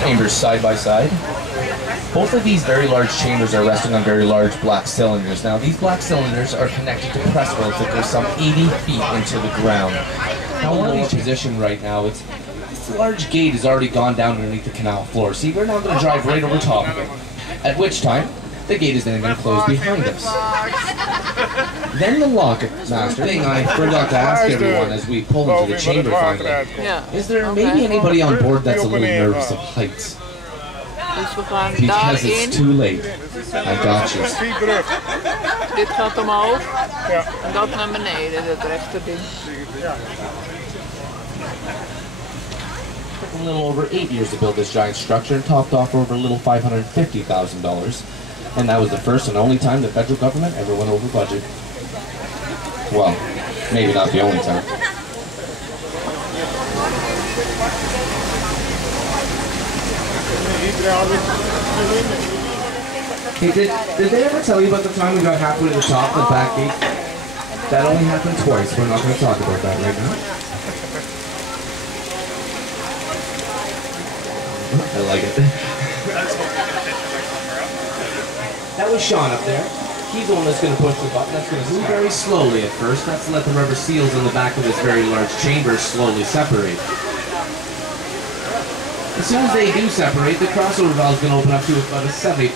chambers side by side. Both of these very large chambers are resting on very large black cylinders. Now, these black cylinders are connected to press rails that go some 80 feet into the ground. Now, one of these position right now, this large gate has already gone down underneath the canal floor. See, we're now going to drive right over top of it. At which time, the gate is then going to close behind us. Then the lock master thing I forgot to ask everyone as we pull into the chamber finally. Is there maybe anybody on board that's a little nervous of heights? Because it's too late. I got you. Dit gaat omhoog en dat naar beneden, dat rechte ding. Took a little over 8 years to build this giant structure and topped off over a little $550,000. And that was the first and only time the federal government ever went over budget. Well, maybe not the only time. Hey, did they ever tell you about the time we got halfway to the top of the back gate? That only happened twice. We're not going to talk about that right now. I like it. That was Sean up there. He's the one that's going to push the button. That's going to move very slowly at first. That's to let the rubber seals in the back of this very large chamber slowly separate. As soon as they do separate, the crossover valve is going to open up to about a 75%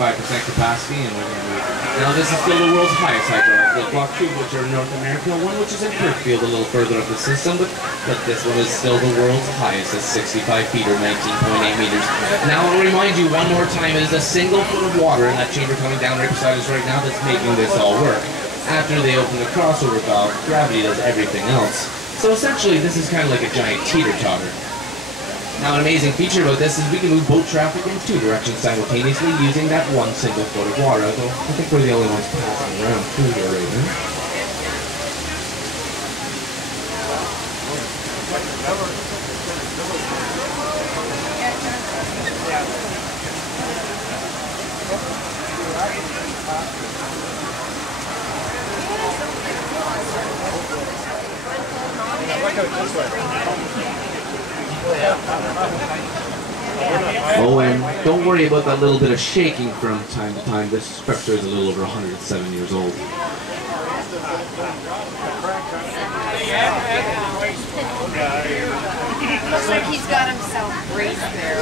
capacity, and we're going to move. Now this is still the world's highest hydraulic block tube, which are in North America, one which is in Kirkfield a little further up the system, but this one is still the world's highest at 65 feet or 19.8 meters. Now I'll remind you one more time, it is a single foot of water in that chamber coming down right beside us right now that's making this all work. After they open the crossover valve, gravity does everything else. So essentially this is kind of like a giant teeter-totter. Now, an amazing feature about this is we can move boat traffic in 2 directions simultaneously using that one single foot of water. Although I think we're the only ones passing around through here right now. Oh, and don't worry about that little bit of shaking from time to time. This structure is a little over 107 years old. Looks like he's got himself braced there.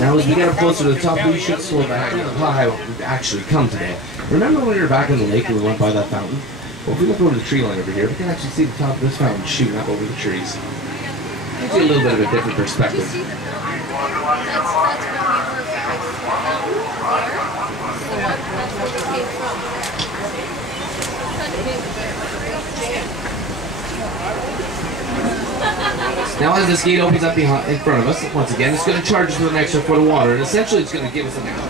Now, as we get up closer to the top, we should slow back and how it would actually come today. Remember when we were back in the lake and we went by that fountain? Well, if we look over the tree line over here, we can actually see the top of this fountain shooting up over the trees. Gives you a little bit of a different perspective. Now as this gate opens up in front of us, once again, it's going to charge us with an extra foot of water, and essentially it's going to give us an extra.